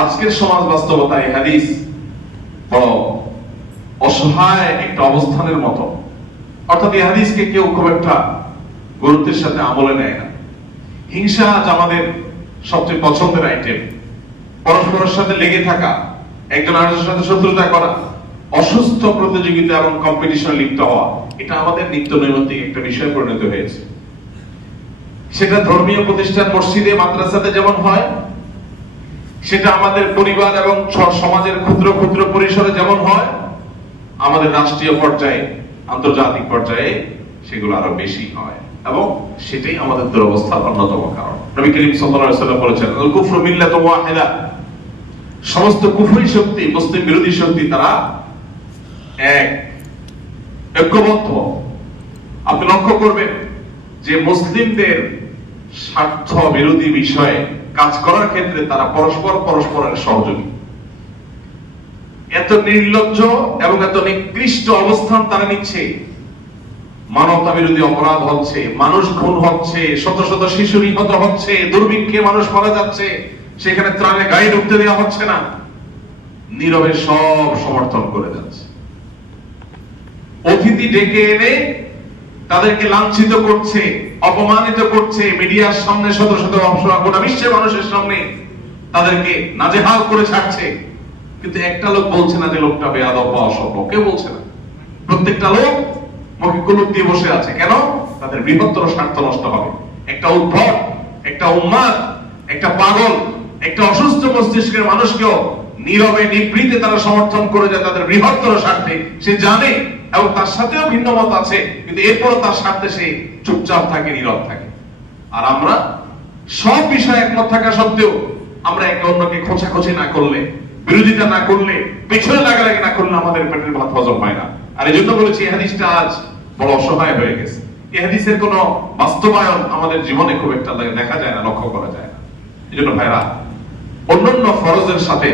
আজকের সমাজ বাস্তবতায় এই হাদিস বড় অসহায় একটা অবস্থানের মতো। অর্থাৎ এই হাদিসকে কেউ খুব একটা গুরুত্বের সাথে আমলে নেয় না। হিংসা আজ আমাদের সবচেয়ে পছন্দের আইটেম। পরস্পরের সাথে লেগে থাকা, একজন আরেকজনের সাথে শত্রুতা করা, অসুস্থ প্রতিযোগিতা এবং কম্পিটিশনে লিপ্ত হওয়া, এটা আমাদের নিত্য নৈমিত্তিক একটা বিষয় পরিণত হয়েছে। সেটা ধর্মীয় প্রতিষ্ঠান, মসজিদে, মাদ্রাসাতে যেমন হয়, সেটা আমাদের পরিবার এবং সমাজের ক্ষুদ্র ক্ষুদ্র পরিসরে যেমন হয়, আমাদের রাষ্ট্রীয় পর্যায়ে, আন্তর্জাতিক পর্যায়ে সেগুলো আরো বেশি হয়, এবং সেটাই আমাদের দুরবস্থার অন্যতম কারণ। নবী করিম সাল্লাল্লাহু আলাইহি ওয়াসাল্লাম বলেছেন, আল কুফরু মিল্লাতুন ওয়াহিদা, সমস্ত কুফরি শক্তি, মুসলিম বিরোধী শক্তি, তারা এক, ঐক্যবদ্ধ। আপনি লক্ষ্য করবেন যে মুসলিমদের স্বার্থ বিরোধী বিষয়ে কাজ করার ক্ষেত্রে তারা পরস্পরের সহযোগী। এত নির্লজ্জ এবং এত নিকৃষ্ট অবস্থান তারা নিচ্ছে। মানবতা বিরোধী অপরাধ হচ্ছে, মানুষ খুন হচ্ছে, শত শত শিশু নিহত হচ্ছে, দুর্ভিক্ষে মানুষ মারা যাচ্ছে, সেখানে ত্রাণে গাড়ি ঢুকতে দেওয়া হচ্ছে না, নীরবে সব সমর্থন করে যাচ্ছে। অতিথি ডেকে এনে তাদেরকে লাঞ্ছিত করছে, অপমানিত করছে, মিডিয়ার সামনে শত শত গোটা বিশ্বের মানুষের সামনে তাদেরকে নাজেহাল করে ছাড়ছে। কিন্তু একটা লোক বলছে না যে লোকটা বেয়াদব বা অসভ্য, কেউ বলছে না। প্রত্যেকটা লোক মুখে কুলুপ দিয়ে বসে আছে। কেন? তাদের বৃহত্তর স্বার্থ নষ্ট হবে। একটা উদ্ভট, একটা উন্মাদ, একটা পাগল, একটা অসুস্থ মস্তিষ্কের মানুষকেও নীরবে নিবৃতে তারা সমর্থন করে যায় তাদের বৃহত্তর স্বার্থে। সে জানে এবং তার সাথেও ভিন্ন মত আছে, কিন্তু এরপরও তার স্বার্থে সে চুপচাপ থাকে, নীরব থাকে। আর আমরা সব বিষয়ে একমত থাকা সত্ত্বেও আমরা একে অন্যকে খোঁচাখোঁচি না করলে, বিরোধিতা না করলে, পেছনে লাগালাগি না করলে আমাদের পেটের ভাত হজম হয় না। আর এই জন্য বলেছি, এই হাদিসটা আজ বড় অসহায় হয়ে গেছে। এই হাদিসের কোনো বাস্তবায়ন আমাদের জীবনে খুব একটা দেখা যায় না, লক্ষ্য করা যায় না। এই জন্য ভাইরা, অন্যান্য ফরজের সাথে,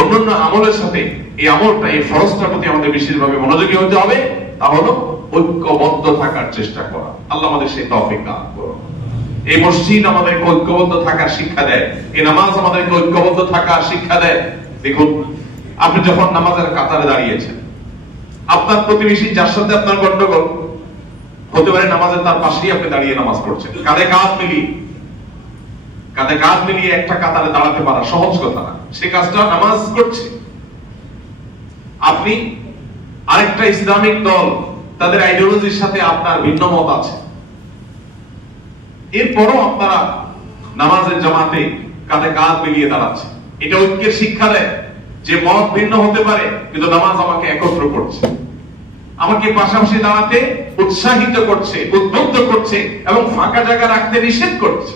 অন্যান্য আমলের সাথে এই আমলটা, এই ফরজটার প্রতি আমাদের বিশেষভাবে মনোযোগী হতে হবে। তা হলো ঐক্যবদ্ধ থাকার চেষ্টা করা। আল্লাহ আমাদের সেই তৌফিক দান করুন। এই মসজিদ আমাদেরকে ঐক্যবদ্ধ থাকার শিক্ষা দেয়, এই নামাজ আমাদেরকে ঐক্যবদ্ধ থাকার শিক্ষা দেয়। দেখুন, আপনি যখন নামাজের কাতারে দাঁড়িয়েছেন, আপনার প্রতিবেশী যার সাথে আপনার গন্ডগোল হতে পারে, নামাজের তার পাশেই আপনি দাঁড়িয়ে নামাজ পড়ছেন, কাঁধে কাঁধ মিলিয়ে একটা কাতারে দাঁড়াতে পারা সহজ কথা না। সে কাজটা নামাজ করছে। আপনি আরেকটা ইসলামিক দল, তাদের আইডিওলজির সাথে আপনার ভিন্ন মত আছে, এরপরও আপনারা নামাজের জামাতে কাঁধে কাঁধ মিলিয়ে দাঁড়াচ্ছে। এটা ঐক্যের শিক্ষা দেয় যে মত ভিন্ন হতে পারে, কিন্তু নামাজ আমাকে একত্র করছে, আমাকে পাশাপাশি দাঁড়াতে উৎসাহিত করছে, উদ্বুদ্ধ করছে, এবং ফাঁকা জায়গা রাখতে নিষেধ করছে।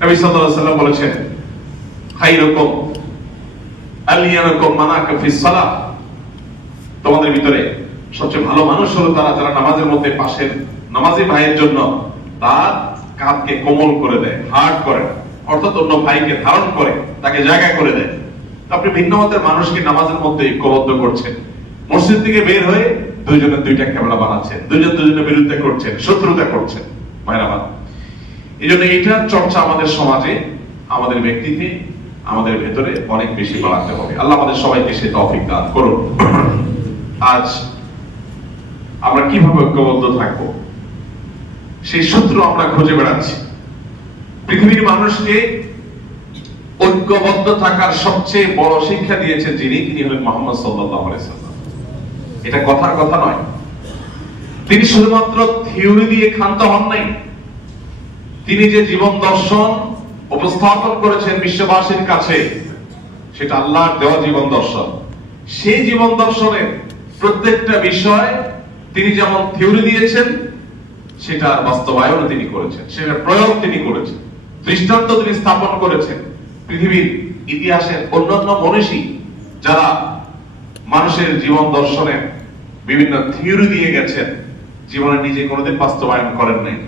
নবী সাল্লাল্লাহু আলাইহি ওয়াসাল্লাম বলেছেন, খায়রুকুম আলিয়ানুকুম মানাকা ফিস সালাহ, তোমাদের ভিতরে সবচেয়ে ভালো মানুষ হলো তারা যারা নামাজের মধ্যে পাশের নামাজি ভাইয়ের জন্য তার কাঁধকে কোমল করে দেয়, হার্ড করে, অর্থাৎ অন্য ভাইকে ধারণ করে, তাকে জায়গা করে দেয়। আপনি ভিন্ন মতের মানুষকে নামাজের মধ্যে ঐক্যবদ্ধ করছেন, মসজিদ থেকে বের হয়ে দুইজনের দুইটা ক্যামেরা বানাচ্ছেন, দুইজন দুজনের বিরুদ্ধে করছেন, শত্রুতা করছেন। ভাইরা আমার, এই জন্য এইটার চর্চা আমাদের সমাজে, আমাদের ব্যক্তিতে, আমাদের ভেতরে অনেক বেশি বাড়াতে হবে। আল্লাহ আমাদের সবাইকে সে তৌফিক দান করুন। আজ আমরা কিভাবে ঐক্যবদ্ধ থাকবো সেই সূত্র আমরা খুঁজে বেড়াচ্ছি। পৃথিবীর মানুষকে ঐক্যবদ্ধ থাকার সবচেয়ে বড় শিক্ষা দিয়েছেন যিনি, তিনি হলেন মুহাম্মদ সাল্লাল্লাহু আলাইহি ওয়াসাল্লাম। এটা কথার কথা নয়। তিনি শুধুমাত্র থিওরি দিয়ে ক্ষান্ত হন নাই, তিনি যে জীবন দর্শন উপস্থাপন করেছেন বিশ্ববাসীর কাছে, সেটা আল্লাহর দেওয়া জীবন দর্শন। সেই জীবন দর্শনের প্রত্যেকটা বিষয় তিনি যেমন থিওরি দিয়েছেন, সেটার বাস্তবায়ন তিনি করেছেন, সেটার প্রয়োগ তিনি করেছেন, দৃষ্টান্ত তিনি স্থাপন করেছেন। পৃথিবীর ইতিহাসের অন্যান্য মনীষী যারা মানুষের জীবন দর্শনে বিভিন্ন থিওরি দিয়ে গেছেন, জীবনে নিজে কোনোদিন বাস্তবায়ন করেন নাই।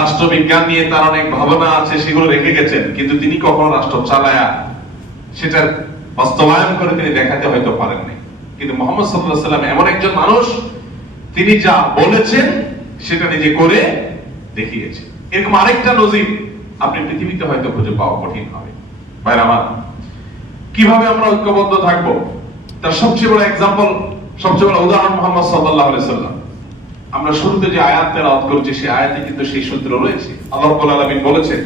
রাষ্ট্রবিজ্ঞান নিয়ে তার অনেক ভাবনা আছে, সেগুলো রেখে গেছেন, কিন্তু তিনি কখনো রাষ্ট্র চালায়া সেটার বাস্তবায়ন করে তিনি দেখাতে হয়তো পারেন নাই। কিন্তু মুহাম্মদ সাল্লাল্লাহু আলাইহি ওয়াসাল্লাম এমন একজন মানুষ, তিনি যা বলেছেন সেটা নিজে করে দেখিয়েছেন। এরকম আরেকটা নজির আপনি পৃথিবীতে হয়তো খুঁজে পাওয়া কঠিন হবে। ভাইরা আমার, কিভাবে আমরা ঐক্যবদ্ধ থাকবো তার সবচেয়ে বড় এক্সাম্পল, সবচেয়ে বড় উদাহরণ মুহাম্মদ সাল্লাল্লাহু আলাইহি ওয়াসাল্লাম। আমরা শুরুতে যে আয়াত তেলাওয়াত করছি, সেই আয়াতে কিন্তু সেই সূত্র রয়েছে। আল্লাহ রাব্বুল আলামিন বলেছেন,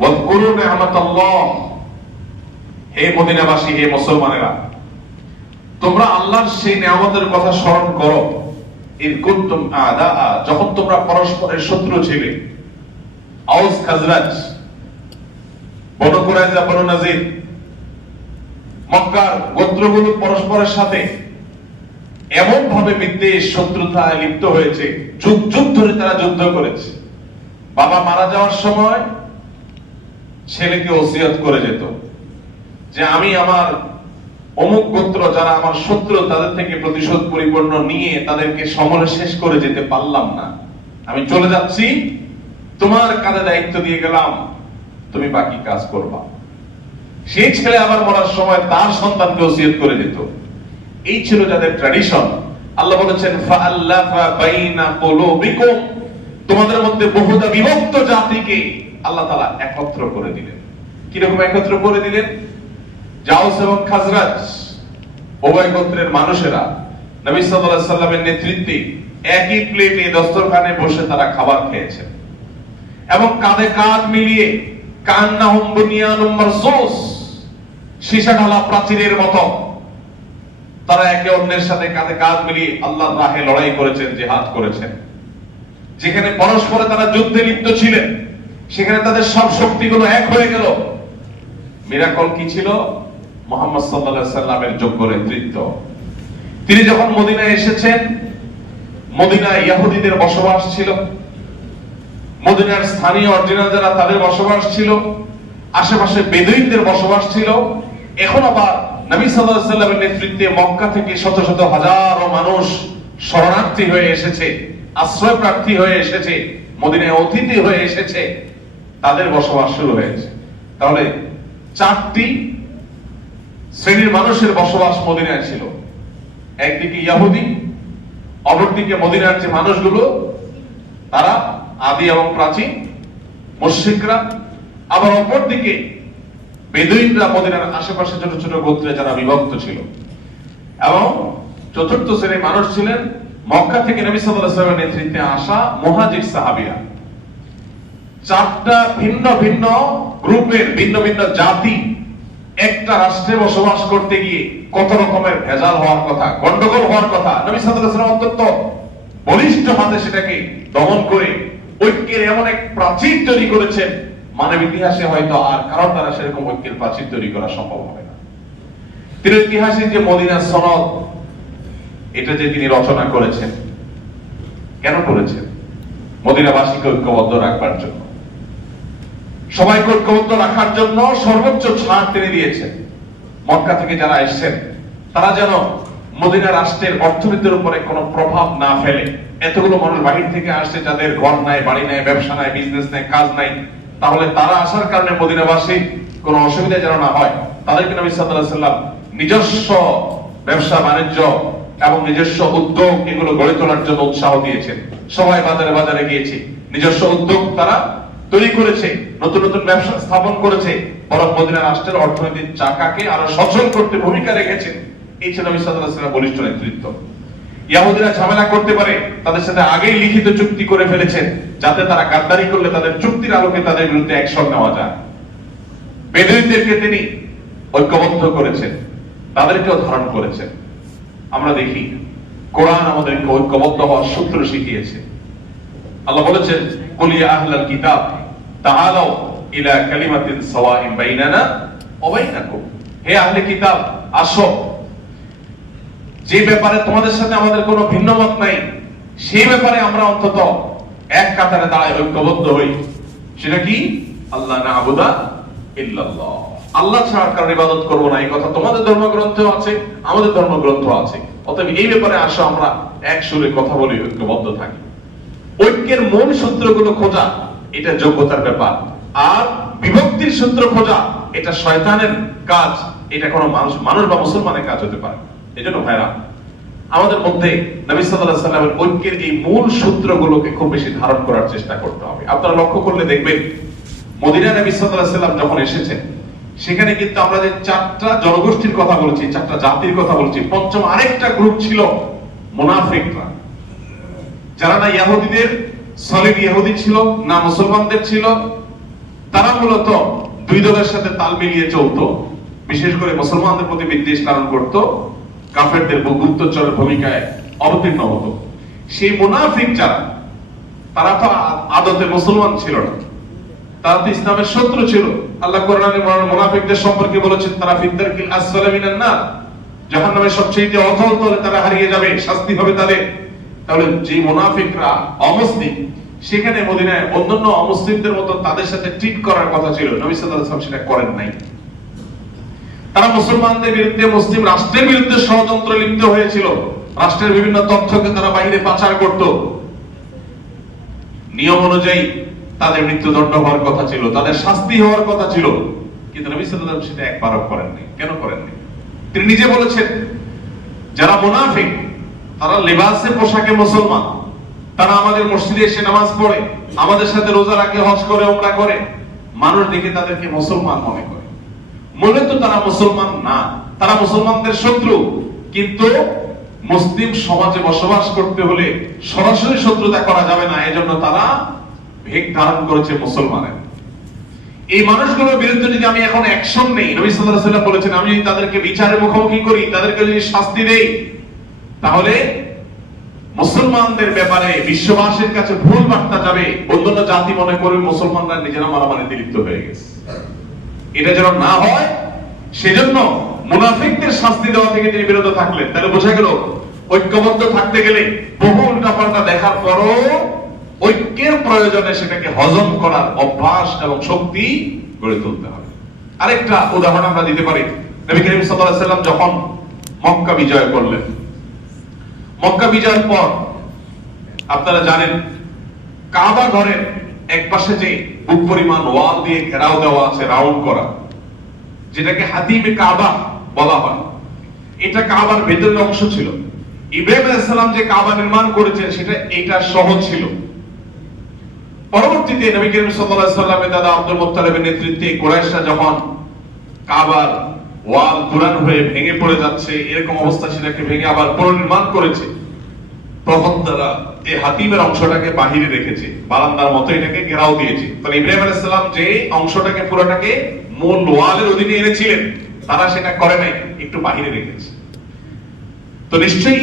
ওয়াযকুরু নি'মাতাল্লাহ, হে মদিনাবাসী, হে মুসলমানেরা, তোমরা আল্লাহর সেই নিয়ামতের কথা স্মরণ করো। ইন কুনতুম আ'দা, যখন তোমরা পরস্পরের শত্রু ছিলে। আউস খাজরাজ, বনু কুরাইজা, বনু নাজির, মক্কার গোত্রগুলো পরস্পরের সাথে এমন ভাবে বিদ্বেষ শত্রুতায় লিপ্ত হয়েছে, যুগ যুগ ধরে তারা যুদ্ধ করেছে। বাবা মারা যাওয়ার সময় ছেলেকে ওসিয়ত করে যেত যে আমি আমার অমুক গোত্র যারা আমার শত্রু তাদের থেকে প্রতিশোধ পরিপূর্ণ নিয়ে তাদেরকে সমরে শেষ করে যেতে পারলাম না, আমি চলে যাচ্ছি, তোমার কাঁধে দায়িত্ব দিয়ে গেলাম, তুমি বাকি কাজ করবা। সেই ছেলে আবার মরার সময় তার সন্তানকে ওসিয়ত করে যেত। এই ছিল যাদের ট্র্যাডিশন। আল্লাহ বলেছেন ফাআল্লাফা বাইনা কুলুবিকুম, তোমাদের মধ্যে বহুদা বিভক্ত জাতিকে আল্লাহ তাআলা একত্র করে দিলেন। কি রকম একত্র করে দিলেন? আউস এবং খাজরাজ উভয় গোত্রের মানুষেরা নবী সাল্লাল্লাহু আলাইহি সাল্লামের নেতৃত্বে একই প্লেটে দস্তরখানে বসে তারা খাবার খেয়েছেন এবং কাঁধে কাঁধ মিলিয়ে কান্নাহুম বুনিয়ানুম মারসুস, সীসা ঢালা প্রাচীরের মতো তারা একে অন্যের সাথে কাঁধে কাঁধ মিলিয়ে আল্লাহর রাহে লড়াই করেছেন, জিহাদ করেছেন। যেখানে পরস্পরে তারা যুদ্ধে লিপ্ত ছিলেন সেখানে তাদের সব শক্তিগুলো এক হয়ে গেল। মিরাকল কি ছিল? মুহাম্মদ সাল্লাল্লাহু আলাইহি সাল্লামের যোগ্য নেতৃত্ব। তিনি যখন মদিনায় এসেছেন, মদিনায় ইহুদিদের বসবাস ছিল, মদিনার স্থানীয় অরিজিনাল যারা তাদের বসবাস ছিল, আশেপাশে বেদুইনদের বসবাস ছিল। এখন আবার নবী সাল্লাল্লাহু আলাইহি সাল্লামের নেতৃত্বে মক্কা থেকে শত শত হাজারো মানুষ শরণার্থী হয়ে এসেছে, আশ্রয় প্রার্থী হয়ে এসেছে, মদিনায় অতিথি হয়ে এসেছে, তাদের বসবাস শুরু হয়েছে। তাহলে চারটি শ্রেণীর মানুষের বসবাস মদিনায় ছিল। একদিকে ইহুদি, অপরদিকে মদিনার যে মানুষগুলো তারা আদি এবং প্রাচীন মুশরিকরা, আবার অপরদিকে বেদুইনরা মদিনার আশেপাশে ছোট ছোট গোত্রে যারা বিভক্ত ছিল। এবং চতুর্থ শ্রেণীর মানুষ ছিলেন মক্কা থেকে নবী সাল্লাল্লাহু আলাইহি ওয়াসাল্লামের নেতৃত্বে আসা মুহাজির সাহাবীরা। চারটা ভিন্ন ভিন্ন গ্রুপের ভিন্ন ভিন্ন জাতি একটা রাষ্ট্রে বসবাস করতে গিয়ে কত রকমের ভেজাল হওয়ার কথা, গন্ডগোল হওয়ার কথা। নবী সাল্লাল্লাহু আলাইহি ওয়াসাল্লাম অত্যন্ত বলিষ্ঠ হাতে সেটাকে দমন করে ঐক্যের এমন এক প্রাচীর তৈরি করেছেন, মানব ইতিহাসে হয়তো আর কারোর দ্বারা সেরকম ঐক্যের প্রাচীর তৈরি করা সম্ভব হবে না। তিনি ইতিহাসে যে মদিনা সনদ, এটা যে তিনি রচনা করেছেন, কেন করেছেন? মদিনাবাসীকে ঐক্যবদ্ধ রাখবার জন্য, সবাইকে ঐক্যবদ্ধ রাখার জন্য সর্বোচ্চ ছাড় তিনি দিয়েছেন। মক্কা থেকে যারা এসেছেন তারা যেন মদিনা রাষ্ট্রের অর্থনীতির উপরে কোনো প্রভাব না ফেলে। এতগুলো মানুষ বাহির থেকে আসছে যাদের ঘর নাই, বাড়ি নাই, ব্যবসা নাই, বিজনেস নাই, কাজ নাই, তাহলে তারা আসার কারণে মদিনাবাসী কোনো অসুবিধা যেন না হয়, তাদেরকে নবী সাল্লাল্লাহু আলাইহি ওয়াসাল্লাম নিজস্ব ব্যবসা বাণিজ্য এবং নিজস্ব উদ্যোগ এগুলো গড়ে তোলার জন্য উৎসাহ দিয়েছেন। সবাই বাজারে বাজারে গিয়েছে, নিজস্ব উদ্যোগ তারা তৈরি করেছে, নতুন নতুন ব্যবসা স্থাপন করেছে, বরং মদিনা রাষ্ট্রের অর্থনৈতিক চাকাকে আরো সচল করতে ভূমিকা রেখেছেন। এই ছিল নবী সাল্লাল্লাহু আলাইহি ওয়াসাল্লামের বলিষ্ঠ নেতৃত্ব। ইহুদিরা ঝামেলা করতে পারে, তাদের সাথে আগেই লিখিত চুক্তি করে ফেলেছেন, যাতে তারা গাদ্দারি করলে তাদের চুক্তির আলোকে তাদের বিরুদ্ধে অ্যাকশন নেওয়া যায়। বেদুইনদেরকে তিনি ঐক্যবদ্ধ করেছেন, তাদেরকেও ধারণ করেছেন। আমরা দেখি কোরআন আমাদেরকে ঐক্যবদ্ধ হওয়ার সূত্র শিখিয়েছে। আল্লাহ বলেছেন, কুল ইয়া আহলাল কিতাব তাআলাউ ইলা কালিমাতিন সাওয়াইন বাইনানা ওয়া বাইনাকুম, হে আহলে কিতাব আসো, যে ব্যাপারে তোমাদের সাথে আমাদের কোনো ভিন্ন মত নাই সেই ব্যাপারে আমরা অন্তত এক কাতারে দাঁড়াই, ঐক্যবদ্ধ হই। সেটা কি? আল্লাহ না'বুদা ইল্লাল্লাহ, আল্লাহ ছাড়া কারোর ইবাদত করব না, এই কথা তোমাদের ধর্মগ্রন্থে আছে, আমাদের ধর্মগ্রন্থ আছে। অতএব এই ব্যাপারে আসো আমরা এক সুরে কথা বলি, ঐক্যবদ্ধ থাকি। ঐক্যের মূল সূত্রগুলো খোঁজা এটা যোগ্যতার ব্যাপার, আর বিভক্তির সূত্র খোঁজা এটা শয়তানের কাজ, এটা কোনো মানুষ বা মুসলমানের কাজ হতে পারে। এজন্য ভাইরা, আমাদের মধ্যে নবী সাল্লাল্লাহু আলাইহি ওয়াসাল্লামের ঐক্যের এই মূল সূত্রগুলোকে খুব বেশি ধারণ করার চেষ্টা করতে হবে। আপনারা লক্ষ্য করলে দেখবেন, মদিনায় নবী সাল্লাল্লাহু আলাইহি ওয়াসাল্লাম যখন এসেছেন, সেখানে কিন্তু আমরা যে চারটা জনগোষ্ঠীর কথা বলছি, চারটা জাতির কথা বলছি, পঞ্চম আরেকটা গ্রুপ ছিল মুনাফিকরা, যারা না ইহুদিদের সলিড ইহুদি ছিল, না মুসলমানদের ছিল, তারা মূলত দুই দলের সাথে তাল মিলিয়ে চলতো, বিশেষ করে মুসলমানদের প্রতি বিদ্বেষ ধারণ করত, কাফেরদের গুপ্তচরের ভূমিকায় অবতীর্ণ হতো। সেই মুনাফিক যারা, তারা তো আদতে মুসলমান ছিল না, তারা তো ইসলামের শত্রু ছিল। আল্লাহ কোরআনে মুনাফিকদের সম্পর্কে বলেছেন, তারা ফিদ্দারকিল আসফালি মিনান নার, জাহান্নামের সবচেয়ে অতল তলে তারা হারিয়ে যাবে, শাস্তি হবে তাদের। তাহলে যে মুনাফিকরা অমুসলিম, সেখানে মদিনায় অন্যান্য অমুসলিমদের মতো তাদের সাথে ট্রিট করার কথা ছিল, নবী সাল্লাল্লাহু আলাইহি ওয়াসাল্লাম সেটা করেন নাই। তারা মুসলমানদের বিরুদ্ধে, মুসলিম রাষ্ট্রের বিরুদ্ধে ষড়যন্ত্র লিপ্ত হয়েছিল। রাষ্ট্রের বিভিন্ন তথ্যকে তারা বাইরে পাচার করত। নিয়ম অনুযায়ী তাদের মৃত্যুদণ্ড হওয়ার কথা ছিল, তাদের শাস্তি হওয়ার কথা ছিল, কিন্তু নবী সাল্লাল্লাহু আলাইহি ওয়াসাল্লাম সেটা একবারও করেননি। কেন করেননি? তিনি নিজে বলেছেন, যারা মুনাফিক তারা লেবাসে পোশাকে মুসলমান, তারা আমাদের মসজিদে এসে নামাজ পড়ে, আমাদের সাথে রোজা রাখে, হজ করে, উমরা করে, মানুষ দেখে তাদেরকে মুসলমান মনে করে। মূলত তারা মুসলমান না, তারা মুসলমানদের শত্রু। কিন্তু মুসলিম সমাজে বসবাস করতে হলে সরাসরি শত্রুতা করা যাবে না, এজন্য তারা ভেগ ধারণ করেছে মুসলমানের। এই মানুষগুলোর বিরুদ্ধে যদি আমি এখন অ্যাকশন নেই, নবী সাল্লাল্লাহু আলাইহি ওয়াসাল্লাম বলেছেন, আমি যদি তাদেরকে বিচারের মুখোমুখি করি, তাদেরকে যদি শাস্তি দেই, তাহলে মুসলমানদের ব্যাপারে বিশ্ববাসীর কাছে ভুল বার্তা যাবে, অন্যান্য জাতি মনে করবে মুসলমানরা নিজেরা মারামারিতে লিপ্ত হয়ে গেছে। এটা যেন না হয়, সেজন্য মুনাফিকদের শাস্তি দেওয়া থেকে তিনি বিরত থাকলেন। তাহলে বোঝা গেল, ঐক্যবদ্ধ থাকতে গেলে বহু উল্টাপাল্টা দেখার পরও ঐক্যের প্রয়োজনে সেটাকে হজম করার অভ্যাস এবং শক্তি গড়ে তুলতে হবে। আরেকটা উদাহরণ আমরা দিতে পারি। নবী করিম সাল্লাল্লাহু আলাইহি ওয়াসাল্লাম যখন মক্কা বিজয় করলেন, মক্কা বিজয়ের পর আপনারা জানেন, কাবা ঘরের এক পাশে যে বুক পরিমাণ ওয়াল দিয়ে ঘেরাও দেওয়া আছে, রাউন্ড করা, যেটাকে হাতিমে কাবা বলা হয়, এটা কাবার ভেতরের অংশ ছিল। ইব্রাহিম আলাইহিস সালাম যে কাবা নির্মাণ করেছেন, সেটা এটা সহ ছিল। পরবর্তীতে নবী করিম সাল্লাল্লাহু আলাইহি ওয়াসাল্লামের দাদা আব্দুল মুত্তালিবের নেতৃত্বে কুরাইশরা যখন কাবার ওয়াল পুরান হয়ে ভেঙে পড়ে যাচ্ছে, এরকম অবস্থা, সেটাকে ভেঙে আবার পুনর্নির্মাণ করেছে, তখন তারা এই হাতিমের অংশটাকে বাহিরে রেখেছে, বারান্দার মতো এটাকে ঘেরাও দিয়েছে। তাহলে ইব্রাহিম আলাইহিস সালাম যে অংশটাকে পুরোটাকে মূল ওয়ালের অধীনে এনেছিলেন, তারা সেটা করে নাই, একটু বাহিরে রেখেছে। তো নিশ্চয়ই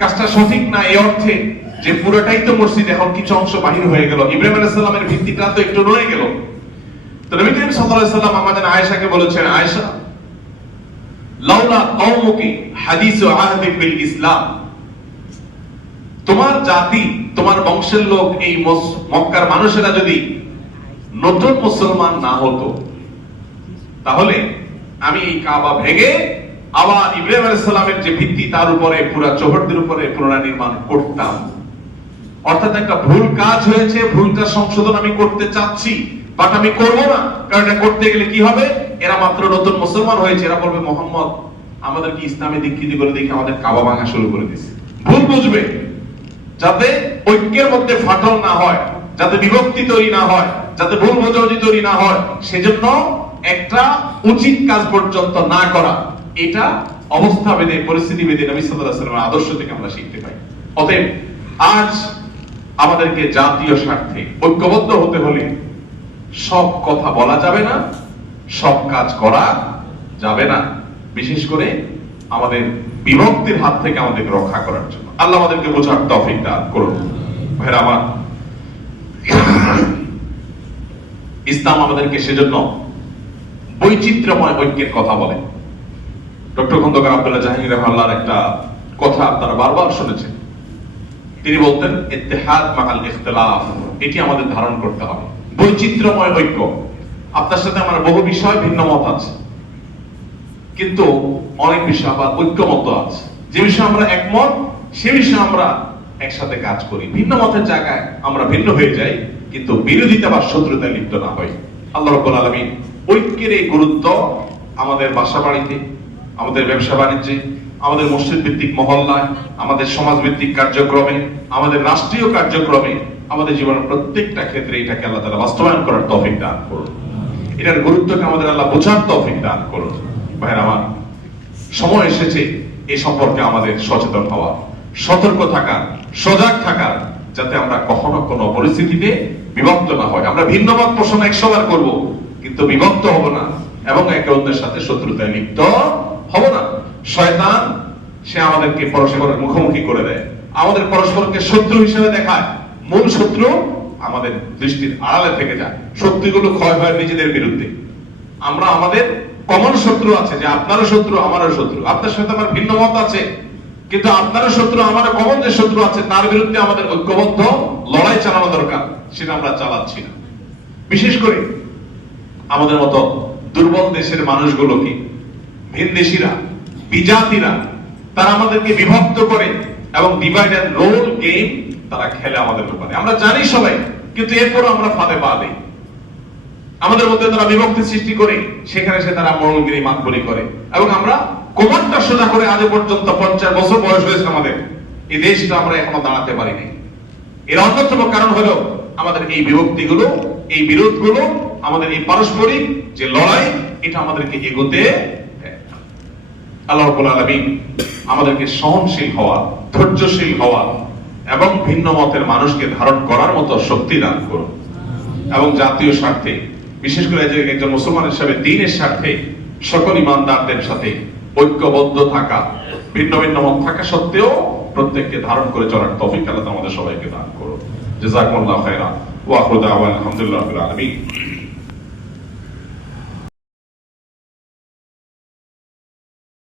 কাজটা সঠিক না এই অর্থে যে পুরোটাই তো মসজিদ, এখন কিছু অংশ বাহির হয়ে গেল, ইব্রাহিম আলাইহিস সালামের ভিত্তিটা তো একটু নড়ে গেল। তো নবী করিম সাল্লাল্লাহু আলাইহি ওয়াসাল্লাম আমাদের আয়েশাকে বলেছেন, আয়েশা, লাউলা কওমুকি হাদিসু আহদিক বিল ইসলাম, তোমার জাতি, তোমার বংশের লোক, এই মক্কার মানুষেরা যদি নতুন মুসলমান না হতো, তাহলে আমি এই কাবা ভেঙে আবার ইব্রাহিম আলাইহিস সালামের যে ভিত্তি, তার উপরে পুরো চৌহদ্দির উপরে পুনর্নির্মাণ করতাম। অর্থাৎ একটা ভুল কাজ হয়েছে, ভুলটা সংশোধন আমি করতে চাচ্ছি, বাট আমি করব না, কারণ এটা করতে গেলে কি হবে, এরা মাত্র নতুন মুসলমান হয়েছে, এরা বলবে মোহাম্মদ আমাদের কি ইসলামে দীক্ষিত করে দেখে আমাদের কাবা ভাঙা শুরু করে দিয়েছে। ভুল বুঝবে, যাতে ঐক্যের মধ্যে ফাটল না হয়, যাতে বিভক্তি তৈরি না হয়, যাতে ভুল বোঝাবুঝি তৈরি না হয়, সেজন্য একটা উচিত কাজ পর্যন্ত না করা, এটা অবস্থা ভেদে, পরিস্থিতি ভেদে নবী সাল্লাল্লাহু আলাইহি ওয়াসাল্লামের আদর্শ থেকে আমরা শিখতে পাই। অতএব আজ আমাদেরকে জাতীয় স্বার্থে ঐক্যবদ্ধ হতে হলে সব কথা বলা যাবে না, সব কাজ করা যাবে না, বিশেষ করে আমাদের বিভক্তির হাত থেকে আমাদেরকে রক্ষা করার জন্য। আল্লাহ আমাদেরকে বোঝার তৌফিক দান করুন। ভাইরা আমার, ইসলাম আমাদেরকে সেজন্য বৈচিত্র্যময় ঐক্যের কথা বলে। ডক্টর খন্দকার আব্দুল্লাহ জাহাঙ্গীর রাহিমাহুল্লাহর একটা কথা আপনারা বারবার শুনেছেন। তিনি বলতেন, ইত্তেহাদ মাআল ইখতিলাফ, এটি আমাদের ধারণ করতে হবে, বৈচিত্র্যময় ঐক্য। আপনার সাথে আমার বহু বিষয় ভিন্ন মত আছে, কিন্তু অনেক বিষয় আবার ঐক্যমত আছে। যে বিষয়ে আমরা একমত, সে বিষয়ে আমরা একসাথে কাজ করি। ভিন্ন মতের জায়গায় আমরা ভিন্ন হয়ে যাই, কিন্তু বিরোধিতা বা শত্রুতায় লিপ্ত না হই। আল্লাহ রাব্বুল আলামিন ঐক্যের এই গুরুত্ব আমাদের বাসা বাড়িতে, আমাদের ব্যবসা বাণিজ্যে, আমাদের মসজিদ ভিত্তিক মহল্লায়, আমাদের সমাজ ভিত্তিক কার্যক্রমে, আমাদের রাষ্ট্রীয় কার্যক্রমে, আমাদের জীবনের প্রত্যেকটা ক্ষেত্রে এটাকে আল্লাহ তাআলা বাস্তবায়ন করার তৌফিক দান করুন। এটার গুরুত্বকে আমাদের আল্লাহ বোঝার তৌফিক দান করুন। ভাইরা আমার, সময় এসেছে এই সম্পর্কে আমাদের সচেতন হওয়া, সতর্ক থাকা, সজাগ থাকা, যাতে আমরা কখনো কোনো পরিস্থিতিতে বিভক্ত না হয়। আমরা ভিন্ন মত পোষণ 100 বার করব, কিন্তু বিভক্ত হব না এবং একে অন্যের সাথে শত্রুতায় লিপ্ত হব না। শয়তান সে আমাদেরকে পরস্পরের মুখোমুখি করে দেয়, আমাদের পরস্পরকে শত্রু হিসেবে দেখায়। মূল শত্রু আমাদের দৃষ্টির আড়ালে থেকে যায়। শত্রুগুলো ক্ষয় হয় নিজেদের বিরুদ্ধে। আমরা আমাদের কমন শত্রু আছে, যে আপনারও শত্রু আমারও শত্রু, আপনার সাথে আমার ভিন্ন মত আছে, কিন্তু আপনারও শত্রু আমারও কমন যে শত্রু আছে তার বিরুদ্ধে আমাদের ঐক্যবদ্ধ লড়াই চালানো দরকার, সেটা আমরা চালাচ্ছি না। বিশেষ করে আমাদের মতো দুর্বল দেশের মানুষগুলোকে ভিনদেশীরা, বিজাতিরা তারা আমাদেরকে বিভক্ত করে এবং ডিভাইড এন্ড রোল গেম তারা খেলে আমাদের ব্যাপারে। আমরা জানি সবাই, কিন্তু এরপরও আমরা ফাঁদে পা দিই। আমাদের মধ্যে তারা বিভক্তি সৃষ্টি করে সেখানে সে তারা মৌলগিরি মাতবরি করে, এবং আমরা কোমরটা সোজা করে আজ পর্যন্ত 50 বছর বয়স হয়েছে আমাদের, এই দেশটা আমরা এখনো দাঁড়াতে পারিনি। এর অন্যতম কারণ হলো আমাদের এই বিভক্তিগুলো, এই বিরোধগুলো, আমাদের এই পারস্পরিক যে লড়াই, এটা আমাদেরকে এগোতে। আল্লাহ রাব্বুল আলামিন আমাদেরকে সহনশীল হওয়া, ধৈর্যশীল হওয়া এবং ভিন্ন মতের মানুষকে ধারণ করার মতো শক্তি দান করুন, এবং জাতীয় স্বার্থে, বিশেষ করে যে একজন মুসলমান হিসেবে দ্বীনের স্বার্থে সকল ইমানদারদের সাথে ঐক্যবদ্ধ থাকা, ভিন্ন ভিন্ন মত থাকা সত্ত্বেও প্রত্যেককে ধারণ করে চলার তৌফিক আল্লাহ আমাদের সবাইকে দান করুন। জাযাকুমুল্লাহু খাইরান ওয়া আখিরু দাওয়ানা আলহামদুলিল্লাহি রাব্বিল আলামিন।